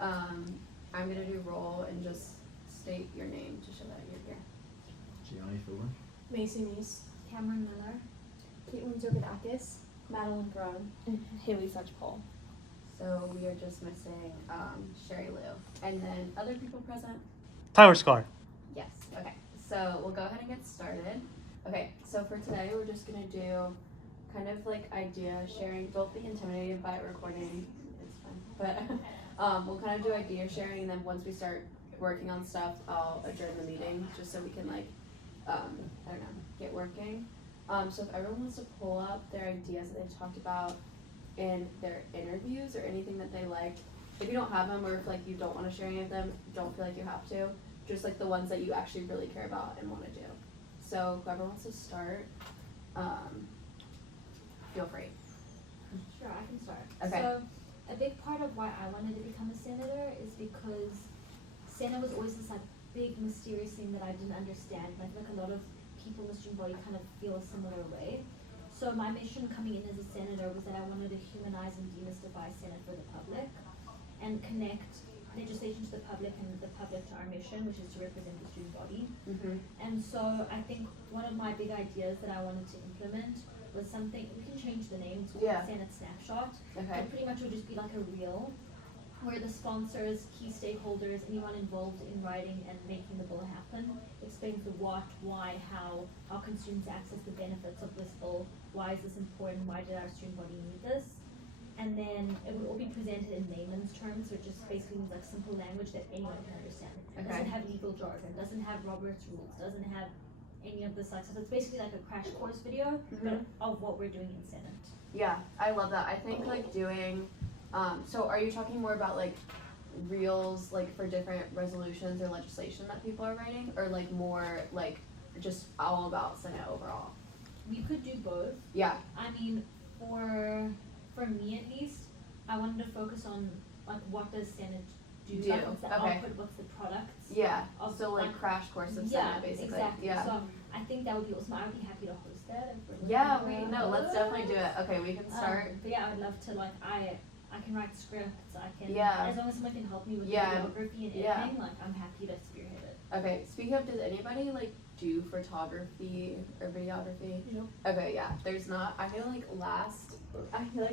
I'm gonna do roll and just state your name to show that you're here. Gianni Fuller. Macy Meese. Cameron Miller. Caitlin Zergadakis. Madeline Brown. And Haley Such-Paul. So we are just missing Sherry Lou. And then other people present? Tyler Scar. Yes. Okay. So we'll go ahead and get started. Okay. So for today, we're just gonna do kind of like idea sharing. Don't be intimidated by recording. It's fun. But we'll kind of do idea sharing, and then once we start working on stuff, I'll adjourn the meeting just so we can like I don't know, get working. So if everyone wants to pull up their ideas that they talked about in their interviews or anything that they liked, if you don't have them or if like you don't want to share any of them, don't feel like you have to. Just like the ones that you actually really care about and want to do. So whoever wants to start, feel free. Sure, I can start. Okay. So, a big part of why I wanted to become a senator is because Senate was always this like big mysterious thing that I didn't understand. And I feel like a lot of people in the student body kind of feel a similar way. So my mission coming in as a senator was that I wanted to humanize and demystify Senate for the public and connect legislation to the public and the public to our mission, which is to represent the student body. Mm-hmm. And so I think one of my big ideas that I wanted to implement was something, we can change the name to Senate Snapshot. Okay. It pretty much would just be like a reel where the sponsors, key stakeholders, anyone involved in writing and making the bill happen, explains the what, why, how can students access the benefits of this bill, why is this important, why did our student body need this, and then it would all be presented in layman's terms, which just basically means like simple language that anyone can understand. It doesn't have legal jargon, doesn't have Robert's rules, doesn't have any of this like stuff. It's basically like a crash course video, but of what we're doing in Senate. Yeah, I love that. I think like doing, so are you talking more about like reels like for different resolutions or legislation that people are writing, or like more like just all about Senate overall? We could do both. Yeah. I mean, for me at least, I wanted to focus on like what does Senate do? Like, what's the output, what's the products? Yeah. Of, So like crash course of Senate basically. Exactly. Yeah. So I think that would be awesome. I would be happy to host that. Let's definitely do it. Okay, we can start. But yeah, I would love to like I can write scripts. I can as long as someone can help me with videography and editing, like I'm happy to spearhead it. Okay. Speaking of, does anybody like do photography or videography? Nope. Okay, yeah. There's not. I feel like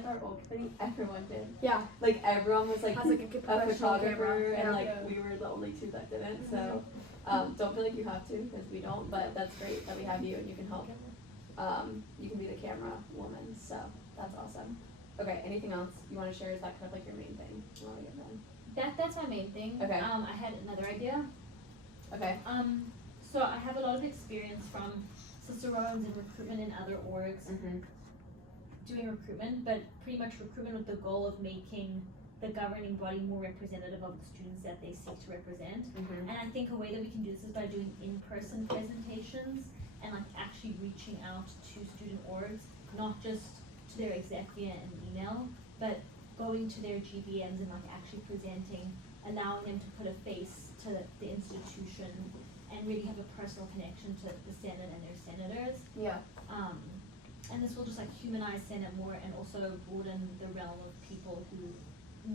our old committee, everyone did. Yeah. Like everyone was like, Has, like, a photographer, and like yeah. we were the only two that didn't. So don't feel like you have to because we don't. But that's great that we have you and you can help. You can be the camera woman. So that's awesome. Okay. Anything else you want to share? Is that kind of like your main thing? You want to get done? That's my main thing. Okay. I had another idea. Okay. So I have a lot of experience from Cicerones and recruitment in other orgs. Doing recruitment, but pretty much recruitment with the goal of making the governing body more representative of the students that they seek to represent. And I think a way that we can do this is by doing in-person presentations and like actually reaching out to student orgs, not just to their exec via an email, but going to their GBMs and like actually presenting, allowing them to put a face to the institution and really have a personal connection to the Senate and their senators. Yeah. And this will just like humanize Senate more and also broaden the realm of people who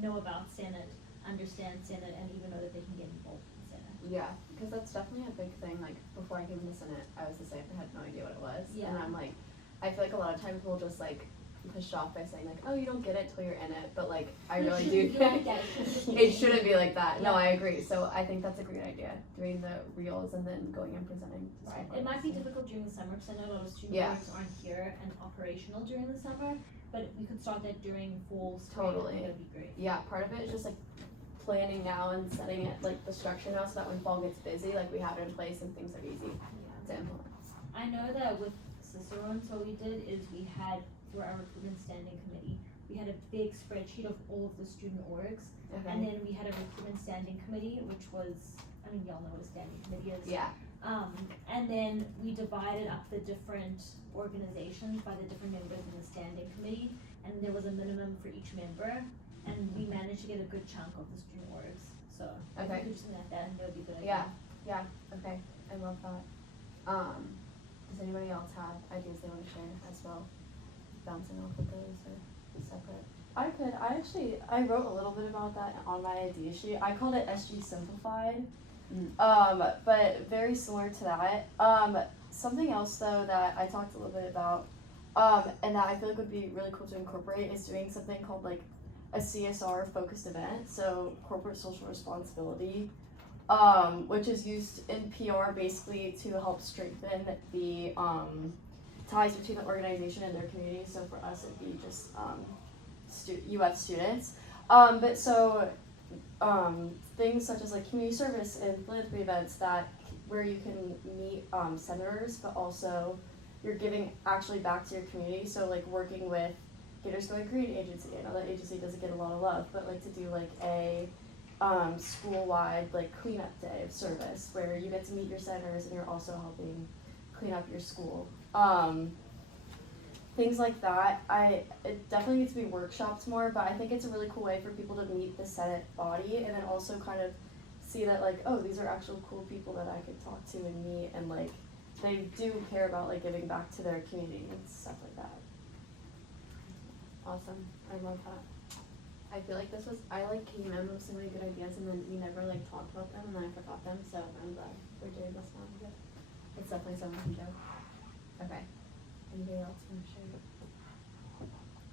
know about Senate, understand Senate, and even know that they can get involved in Senate. Yeah, because that's definitely a big thing. Like before I came into Senate, I was the same. I had no idea what it was. Yeah. And I'm like, I feel like a lot of times we'll just like push off by saying like, oh, you don't get it till you're in it. But like, I really do. It shouldn't be like that. No, I agree. So I think that's a great idea. Doing the reels and then going and presenting. Right. It might be difficult during the summer because I know a lot of student boards aren't here and operational during the summer. But if we could start that during fall, spring, Totally. that'd be great. Yeah, part of it is just like planning now and setting it like the structure now so that when fall gets busy, like we have it in place and things are easy to implement. I know that with Cicerones, what we did is we had, for our recruitment standing committee, we had a big spreadsheet of all of the student orgs, and then we had a recruitment standing committee, which was, I mean, y'all know what a standing committee is. Yeah. And then we divided up the different organizations by the different members in the standing committee, and there was a minimum for each member, and we managed to get a good chunk of the student orgs. So if we could do something like that, and that would be a good idea. Yeah. Okay. I love that. Does anybody else have ideas they want to share as well? Bouncing off of those or separate? I wrote a little bit about that on my idea sheet. I called it SG Simplified. But very similar to that. Something else though that I talked a little bit about, and that I feel like would be really cool to incorporate is doing something called like a CSR focused event, so corporate social responsibility, which is used in PR basically to help strengthen the ties between the organization and their community. So for us, it'd be just UF students. Things such as like community service and philanthropy events where you can meet senators, but also you're giving actually back to your community. So like working with Gators Going Green agency. I know that agency doesn't get a lot of love, but like to do like a school-wide like cleanup day of service where you get to meet your senators and you're also helping clean up your school. Things like that. It definitely needs to be workshopped more, but I think it's a really cool way for people to meet the Senate body and then also kind of see that like, oh, these are actual cool people that I could talk to and meet, and like they do care about like giving back to their community and stuff like that. Awesome. I love that. I feel like I like came in with so many good ideas and then we never like talked about them and then I forgot them, so I'm glad we're doing this now. It's definitely something we can do. Okay. Anybody else want to share?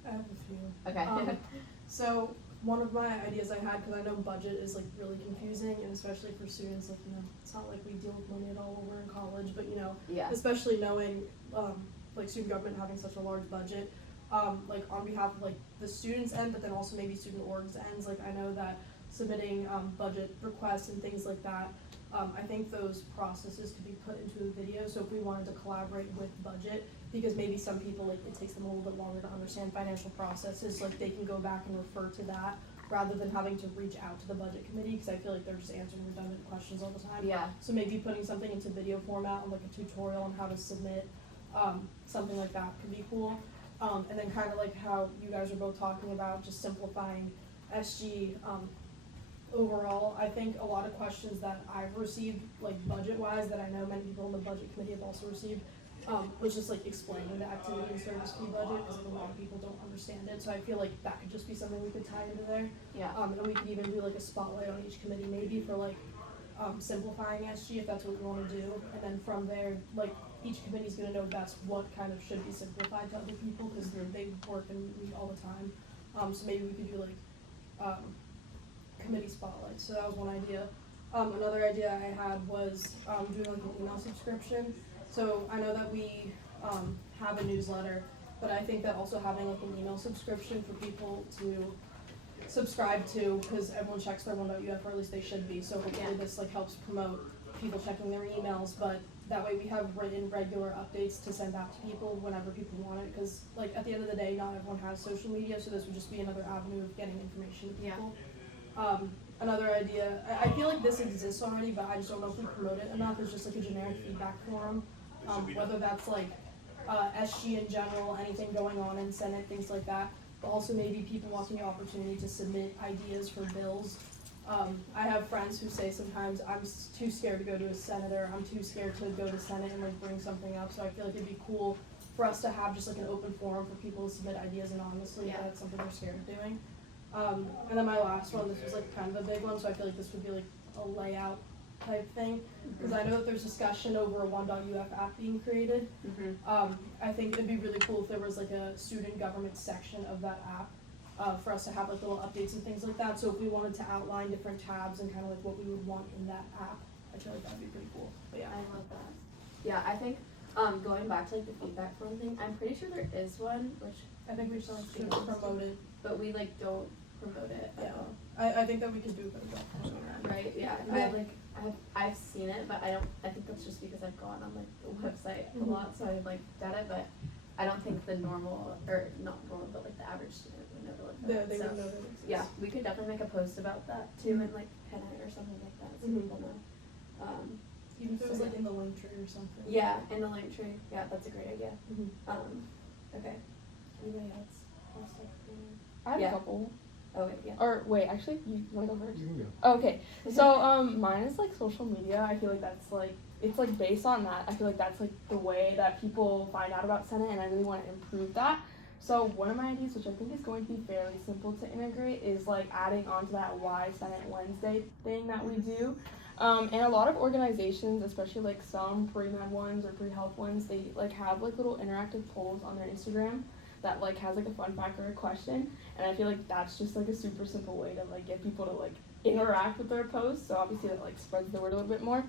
I have a few. Okay. So one of my ideas I had, because I know budget is like really confusing, and especially for students, like, you know, it's not like we deal with money at all when we're in college, but you know, Yeah. especially knowing like student government having such a large budget, like on behalf of like the students' end, but then also maybe student orgs' ends, like I know that submitting budget requests and things like that, I think those processes could be put into a video. So if we wanted to collaborate with budget, because maybe some people, like, it takes them a little bit longer to understand financial processes, like they can go back and refer to that rather than having to reach out to the budget committee, because I feel like they're just answering redundant questions all the time. Yeah. So maybe putting something into video format on like a tutorial on how to submit, something like that could be cool. And then kind of like how you guys are both talking about, just simplifying SG, overall, I think a lot of questions that I've received, like budget-wise, that I know many people in the budget committee have also received, was just like explaining the activity and service fee budget, because a lot of people don't understand it. So I feel like that could just be something we could tie into there. Yeah. And we could even do like a spotlight on each committee maybe for like simplifying SG, if that's what we want to do. And then from there, like each committee's gonna know best what kind of should be simplified to other people, because they work and meet all the time. So maybe we could do like committee spotlight. So that was one idea. Another idea I had was doing like an email subscription. So I know that we have a newsletter, but I think that also having like an email subscription for people to subscribe to, because everyone checks their 1.uf, or at least they should be. So hopefully this like helps promote people checking their emails, but that way we have written regular updates to send out to people whenever people want it, because like at the end of the day, not everyone has social media, so this would just be another avenue of getting information to people. Another idea, I feel like this exists already, but I just don't know if we promote it enough, is just like a generic feedback forum, whether that's like SG in general, anything going on in Senate, things like that, but also maybe people wanting the opportunity to submit ideas for bills. I have friends who say sometimes, I'm too scared to go to a senator, I'm too scared to go to Senate and like bring something up, so I feel like it'd be cool for us to have just like an open forum for people to submit ideas anonymously if that's something they're scared of doing. And then my last one, this was like kind of a big one, so I feel like this would be like a layout type thing, because I know that there's discussion over a 1.uf app being created. I think it'd be really cool if there was like a student government section of that app, for us to have like little updates and things like that. So if we wanted to outline different tabs and kind of like what we would want in that app, I feel like that'd be pretty cool. But yeah. I love that. Yeah, I think going back to like the feedback form thing, I'm pretty sure there is one, which I think we should promote it. but we like don't promote it at all. I think that we could do a better job promoting that. Right? Yeah. I've seen it, but I think that's just because I've gone on like the website a lot, so I've like done it, but I don't think the normal, or not normal, but like the average student would never look at They it. So would know that it exists. yeah, we could definitely make a post about that too, and like pin it or something like that, so people know. Even if it was So, like in the link tree or something. Yeah, in the link tree. Yeah, that's a great idea. Okay. Anybody else? I have Yeah. a couple. Oh wait, yeah. Or wait, actually, you wanna go first? You can go. Okay, so mine is like social media. I feel like that's like, it's like based on that. I feel like that's like the way that people find out about Senate, and I really want to improve that. So one of my ideas, which I think is going to be fairly simple to integrate, is like adding on to that Why Senate Wednesday thing that we do. And a lot of organizations, especially like some pre-med ones or pre-health ones, they like have like little interactive polls on their Instagram that like has like a fun fact or a question. And I feel like that's just like a super simple way to like get people to like interact with their posts. So obviously that like spreads the word a little bit more.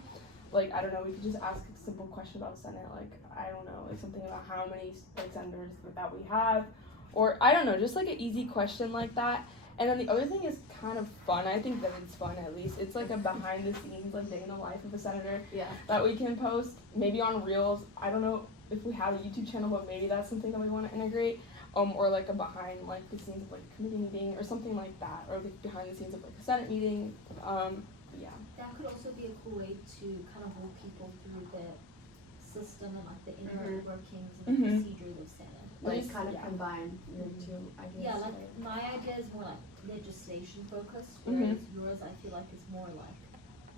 Like, I don't know, we could just ask a simple question about Senate, like, I don't know, like something about how many like senators that we have, or I don't know, just like an easy question like that. And then the other thing is kind of fun. I think that it's fun, at least. It's like a behind the scenes, like day in the life of a senator Yeah. that we can post, maybe on Reels. I don't know if we have a YouTube channel, but maybe that's something that we want to integrate. Or like a behind like the scenes of like a committee meeting or something like that, or like behind the scenes of like a Senate meeting. Yeah. That could also be a cool way to kind of walk people through the system and like the inner workings and the procedures of Senate. Like Just- kind of yeah. combine your two ideas. Yeah, like together. my idea is more like legislation focused, Mhm. whereas yours I feel like is more like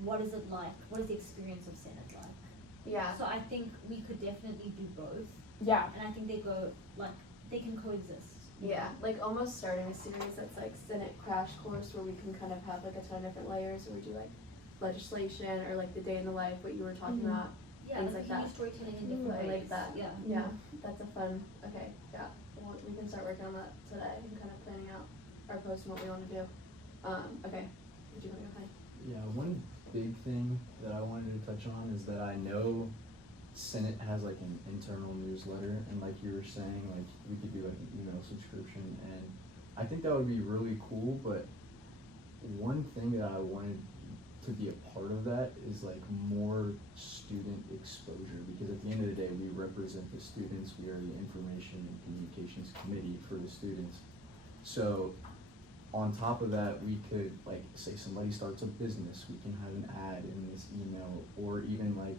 what is it like? What is the experience of Senate like? Yeah. So I think we could definitely do both, Yeah. and I think they can coexist. Yeah, like almost starting a series that's like Senate crash course where we can kind of have like a ton of different layers where we do like legislation or like the day in the life, what you were talking Mhm. about. Yeah, Things like like use that. storytelling in Ooh, different I ways. like that. Yeah. Yeah, that's a fun, okay, yeah. Well, we can start working on that today and kind of planning out our post and what we want to do. Okay, would you want to go ahead? Yeah, one big thing that I wanted to touch on is that I know Senate has like an internal newsletter, and like you were saying, like we could do like an email subscription, and I think that would be really cool. But one thing that I wanted to be a part of that is like more student exposure, because at the end of the day we represent the students. We are the information and communications committee for the students. So on top of that, we could like say somebody starts a business, we can have an ad in this email, or even like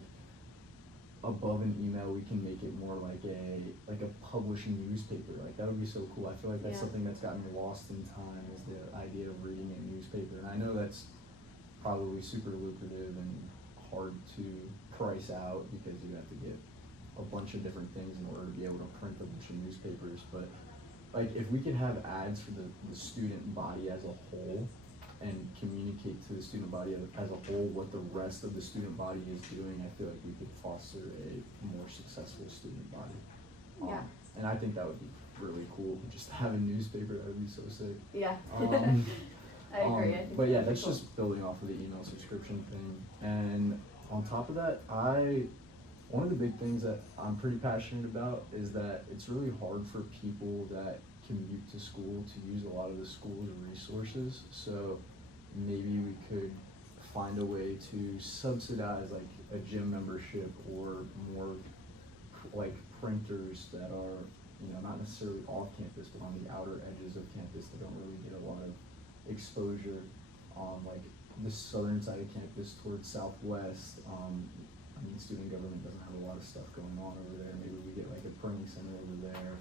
above an email we can make it more like a publishing newspaper. Like that would be so cool. I feel like that's Yeah. something that's gotten lost in time, is the idea of reading a newspaper. And I know that's probably super lucrative and hard to price out because you have to get a bunch of different things in order to be able to print a bunch of newspapers. But like if we could have ads for the student body as a whole and communicate to the student body as a whole what the rest of the student body is doing, I feel like we could foster a more successful student body. Yeah. And I think that would be really cool. Just have a newspaper, that would be so sick. Yeah. Um, I agree. I think But yeah, that'd be that's cool. just building off of the email subscription thing. And on top of that, one of the big things that I'm pretty passionate about is that it's really hard for people that commute to school to use a lot of the school's resources. So maybe we could find a way to subsidize like a gym membership, or more like printers that are, not necessarily off campus, but on the outer edges of campus that don't really get a lot of exposure on like the southern side of campus towards southwest. Student government doesn't have a lot of stuff going on over there. Maybe we get like a printing center over there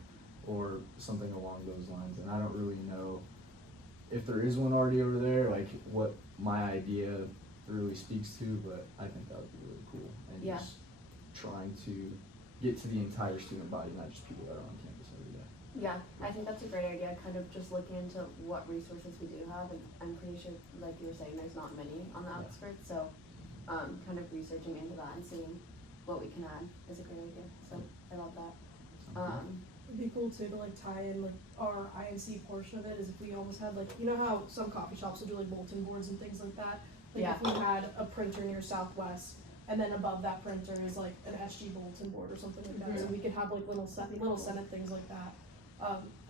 or something along those lines. And I don't really know if there is one already over there, like what my idea really speaks to, but I think that would be really cool. And Yeah. just trying to get to the entire student body, not just people that are on campus every day. Yeah, I think that's a great idea, kind of just looking into what resources we do have, and I'm pretty sure, like you were saying, there's not many on the Yeah. outskirts, so, kind of researching into that and seeing what we can add is a great idea, so I love that. It'd be cool too to like tie in like our INC portion of it, is if we almost had like, you know how some coffee shops will do like bulletin boards and things like that? Like Yeah. if we had a printer near Southwest, and then above that printer is like an SG bulletin board or something like that, so we could have like little Senate things like that.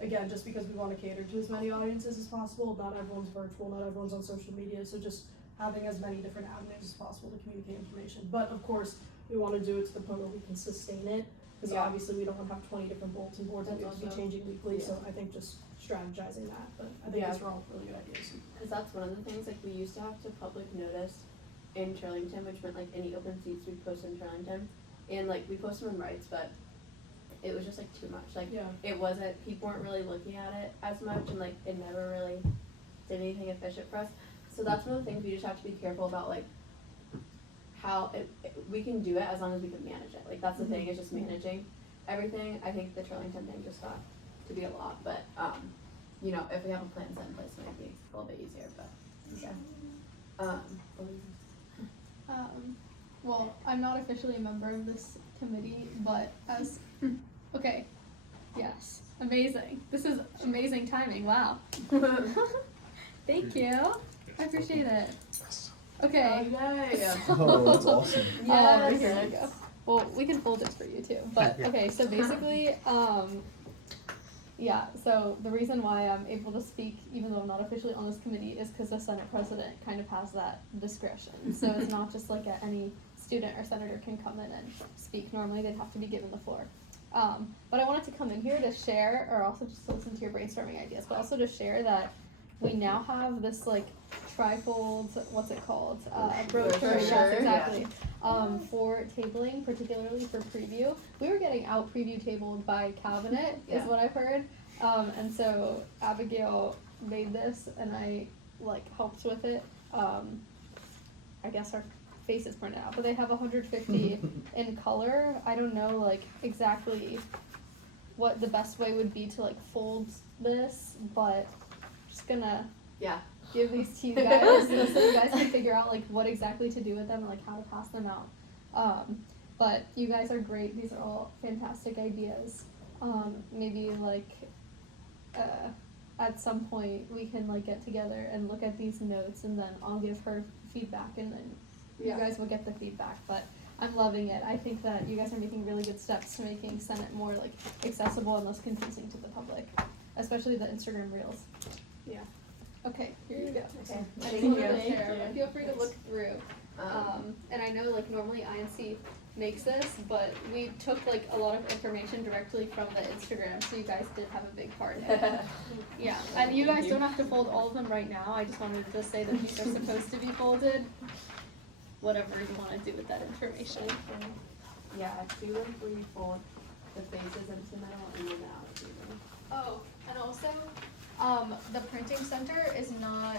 Again, just because we wanna cater to as many audiences as possible, not everyone's virtual, not everyone's on social media, so just having as many different avenues as possible to communicate information. But of course, we wanna do it to the point where we can sustain it, cause Yeah. obviously we don't wanna have 20 different bulletin boards and we have to be Also- changing weekly, so yeah. I think just strategizing that, but I think Yeah. these are all really good ideas. Cause that's one of the things, like we used to have to public notice in Turlington, which meant like any open seats we post in Turlington, and like we post them in Rights, but it was just like too much, like Yeah. it wasn't, people weren't really looking at it as much, and like it never really did anything efficient for us. So that's one of the things we just have to be careful about, like how we can do it as long as we can manage it. Like that's the thing, is just managing everything. I think the Turlington thing just got to be a lot, but, you know, if we have a plan set in place, it might be a little bit easier, but, yeah. What were you Well, I'm not officially a member of this committee, but as, okay, yes, amazing. This is amazing timing, wow. Thank you, I appreciate it. Okay. Yay! Oh, that's awesome. Yes. Here we go. Well, we can fold this for you too, but, okay, so basically, yeah, so the reason why I'm able to speak, even though I'm not officially on this committee, is because the Senate President kind of has that discretion. So it's not just like any student or senator can come in and speak. Normally they'd have to be given the floor. But I wanted to come in here to share, or also just to listen to your brainstorming ideas, but also to share that we now have this like trifold, what's it called? Brochure, yes, Brochure, exactly. For tabling, particularly for preview. We were getting out preview tabled by cabinet, is Yeah. what I've heard. And so Abigail made this and I like helped with it. I guess our face is printed out, but they have 150 in color. I don't know like exactly what the best way would be to like fold this, but just gonna Yeah. give these to you guys so you guys can figure out like what exactly to do with them and like how to pass them out. But you guys are great. These are all fantastic ideas. Maybe like at some point we can like get together and look at these notes and then I'll give her feedback and then you guys will get the feedback. But I'm loving it. I think that you guys are making really good steps to making Senate more like accessible and less confusing to the public, especially the Instagram reels. Yeah. Okay, here you go. Okay. I Thank just wanted you. to share, but feel free to look through. Um, And I know like normally INC makes this, but we took like a lot of information directly from the Instagram, so you guys did have a big part in it. Yeah, and you guys don't have to fold all of them right now. I just wanted to say that these are supposed to be folded. Whatever you want to do with that information. Yeah, I do like where you fold the faces into the middle and then out to them. Oh, and also, the printing center is not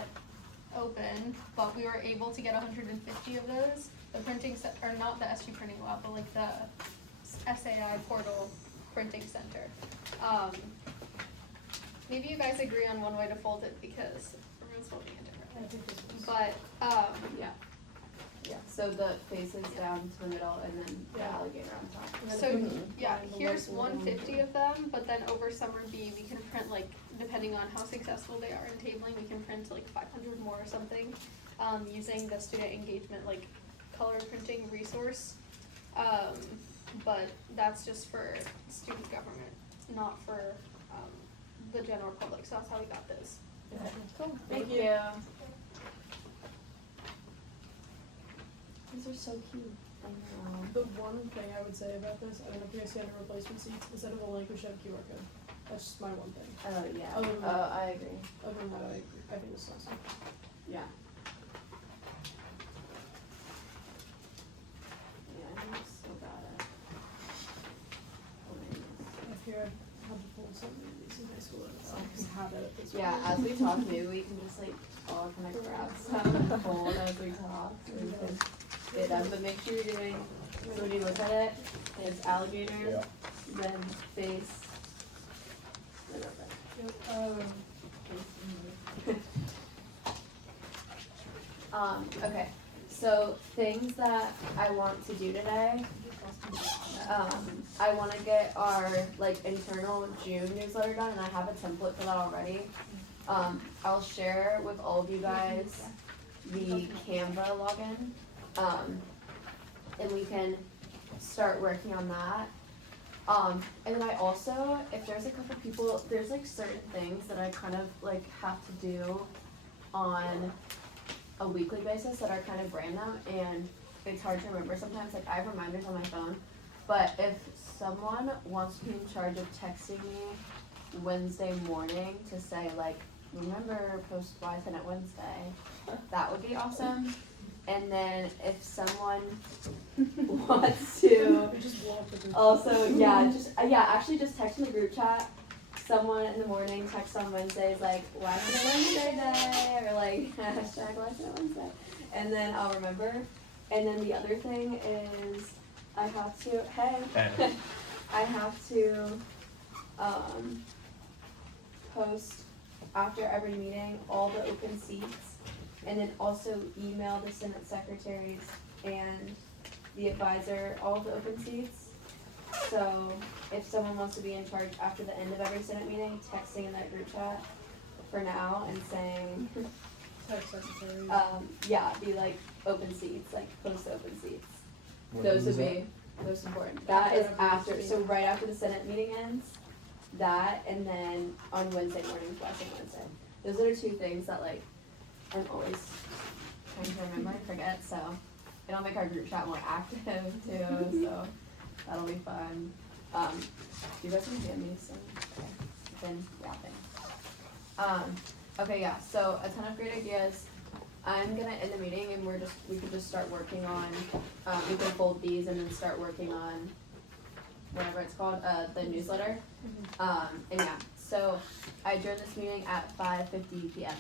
open, but we were able to get 150 of those. The printing or not the SU printing lab, but like the SAI portal printing center. Maybe you guys agree on one way to fold it because everyone's folding it I think this was. differently. But Yeah, so the faces down to the middle and then the Yeah. alligator on top. so yeah, Line the here's white one. 150 of them, but then over summer B we can print like, depending on how successful they are in tabling, we can print like 500 more or something, using the student engagement like color printing resource. But that's just for student government, not for the general public, so that's how we got this. Cool, thank you. These are so cute. I know. The one thing I would say about this, I don't know if you guys see under replacement seats, instead of a link, we should have a QR code. That's just my one thing. Oh, yeah. Other than Oh, I agree. Other than that, I agree. I think it's awesome. Yeah. Yeah, I think so got it. If you're had to pull something of these in high school, I just have it at this Yeah, point. as we talk, maybe we can just like all kind of grab some fold as we talk, so we can get done, but make sure you're doing, so when you look at it, it's alligator, then face. Okay, so things that I want to do today, I wanna get our like internal June newsletter done, and I have a template for that already. I'll share with all of you guys the Canva login, and we can start working on that. And then I also, if there's a couple people, there's like certain things that I kind of like have to do on a weekly basis that are kind of random, and it's hard to remember sometimes. Like I have reminders on my phone, but if someone wants to be in charge of texting me Wednesday morning to say like, remember post Y10 at Wednesday, that would be awesome. And then if someone wants to Just blow up the group. also, actually just text in the group chat. Someone in the morning text on Wednesdays like, why is it Wednesday day? Or like, hashtag why is it Wednesday? And then I'll remember. And then the other thing is I have to, I have to post after every meeting all the open seats, and then also email the Senate secretaries and the advisor all the open seats. So if someone wants to be in charge after the end of every Senate meeting, texting in that group chat for now and saying, Text secretary. yeah, be like open seats, like post open seats. What Those is would that? be most important. That is After after, every so right after the Senate meeting ends, that, and then on Wednesday mornings, flashing Wednesday. Those are the two things that like, I'm always trying to remember and forget, so it'll make our group chat more active too, so that'll be fun. You guys can hear me, so, okay, then yapping. Okay, yeah, so a ton of great ideas. I'm gonna end the meeting and we could just start working on, we can fold these and then start working on whatever it's called, the newsletter. And yeah, so I adjourned this meeting at 5:50 p.m.